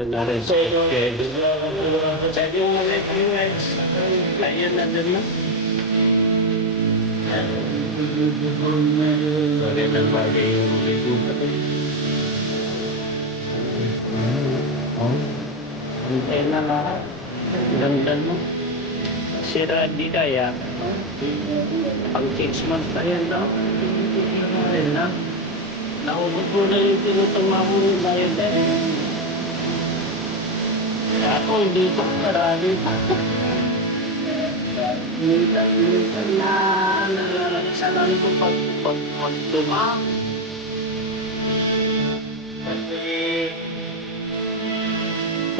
Ayun na dun na. Hintay na lahat. Ganda mo. Sira di kaya. Pang 6 months na yan, no? Ayun na. Naubod mo na yung tinutuma mo yung bayad eh. Ako hindi ko marami. Minsan na nalalasanan ko pag dumang.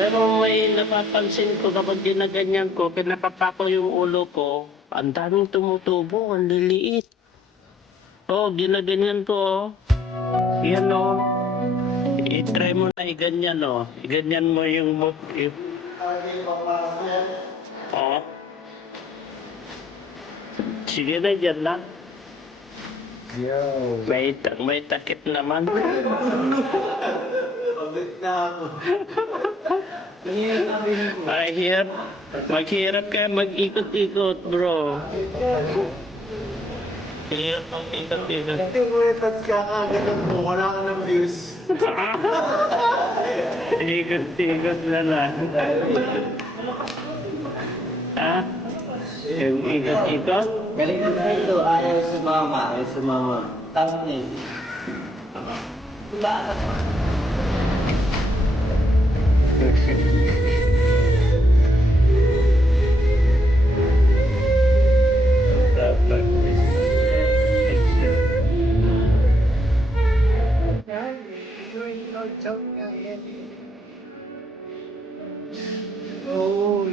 Pero may napapansin ko kapag ginaganyan ko, pinapapa ko yung ulo ko, ang daming tumutubo, ang liliit. Oh, ginaganyan ko, oh. Yan, oh. I-try mo na iganyan, oh. Iganyan mo yung oh. Sige na, dyan lang. Yo. May takip naman. Pagod na ako. Maghirap ka, mag-ikot-ikot, bro. Hirap mag-ikot-ikot. Dati mo touch ka kagad mo, wala ka ng views. Ikot-ikot na lang. Ha? Yung ikot-ikot? Galing na ito, ayaw sumama. Ayaw sumama. Tapos niya. Bakit? Oh,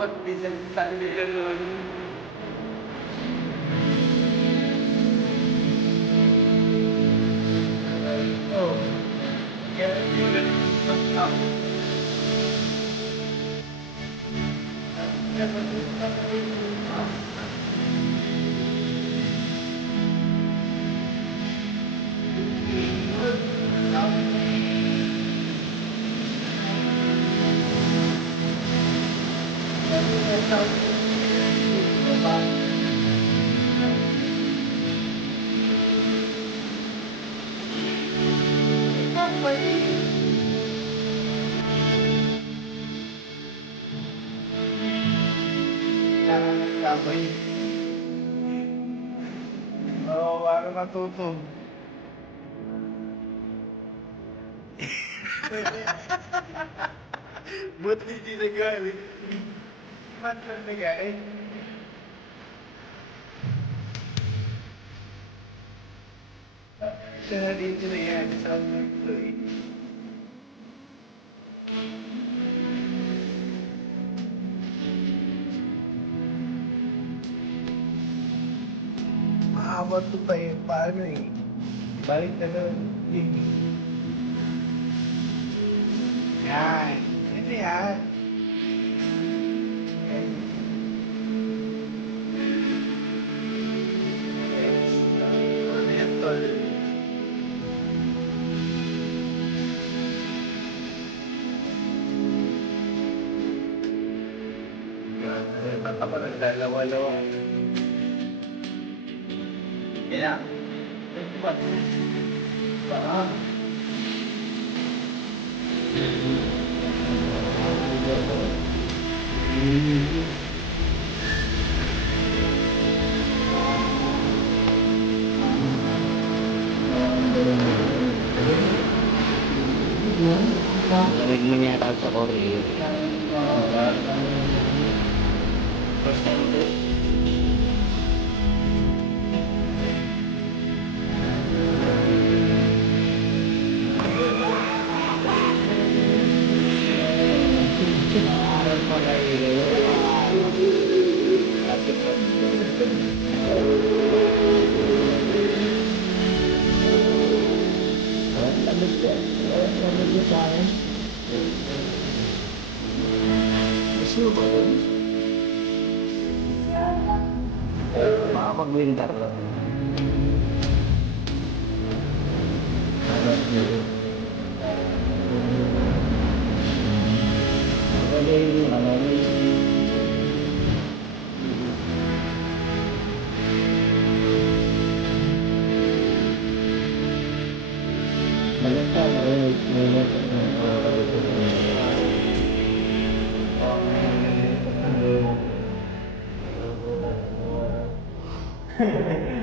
ba't bisan tayo ganun? Oh, kaya yun ang Kapoy. Oo, para matuto. Buti hindi nagalit. Ba't na nagalit? Siya dito na yan sa mga Mahaba ito pa eh. Paano eh? Balik na lang. Yan. Ito yan. Ano yan, tol? Baka pa nagdalawa-lawa. Yan na. Ito ba? Baka. Lamig mo niya sa Korea. Gusto ba yun? Makapag-winter.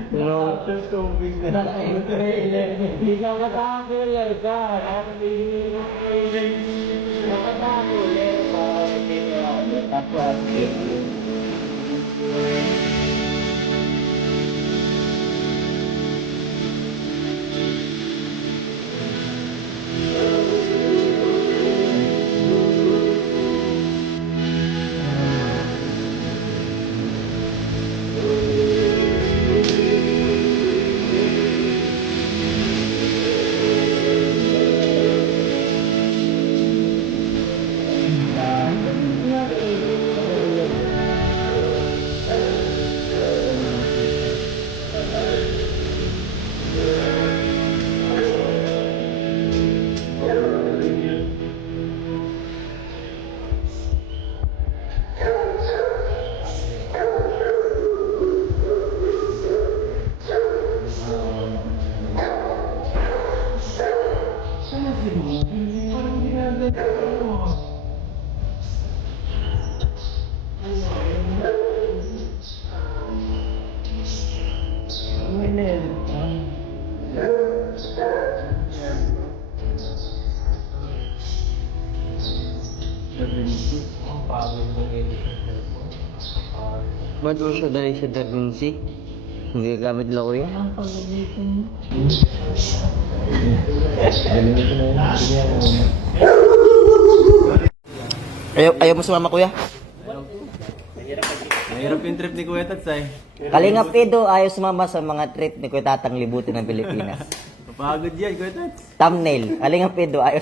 Pero, Hindi ka matakulit ka. Nakatakulit ka. Tapos, ba't mo siya dahil sa Da Vinci? Hindi gamit lang ko yan. Ayaw mo sumama, kuya? Mahirap yung trip ni Kuya Tats ay. Kalinga Pido, ayaw sumama sa mga trip ni Kuya Tatang libutin ng Pilipinas. Papagod yan, Kuya Tats. Thumbnail, Kalinga Pido, ayaw